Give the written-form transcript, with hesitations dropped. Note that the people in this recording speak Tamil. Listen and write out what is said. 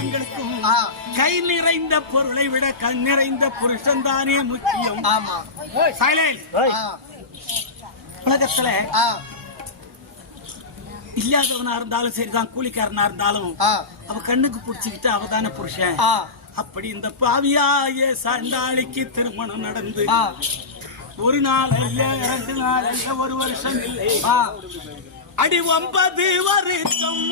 பெண்களுக்கும் கை நிறைந்த பொருளை விட கண் நிறைந்த புருஷன் தானே முக்கியம். உலகத்துல இல்லாதவனா இருந்தாலும் சரிதான், கூலிக்காரனா இருந்தாலும் அவ கண்ணுக்கு பிடிச்சுக்கிட்டு அவதான புருஷன். அப்படி இந்த பாவியாய சாண்டாளிக்கு திருமணம் நடந்து ஒரு நாள் இல்ல, 2 நாள் இல்ல, 1 வருஷம் இல்லை, அடி 9 வருஷம்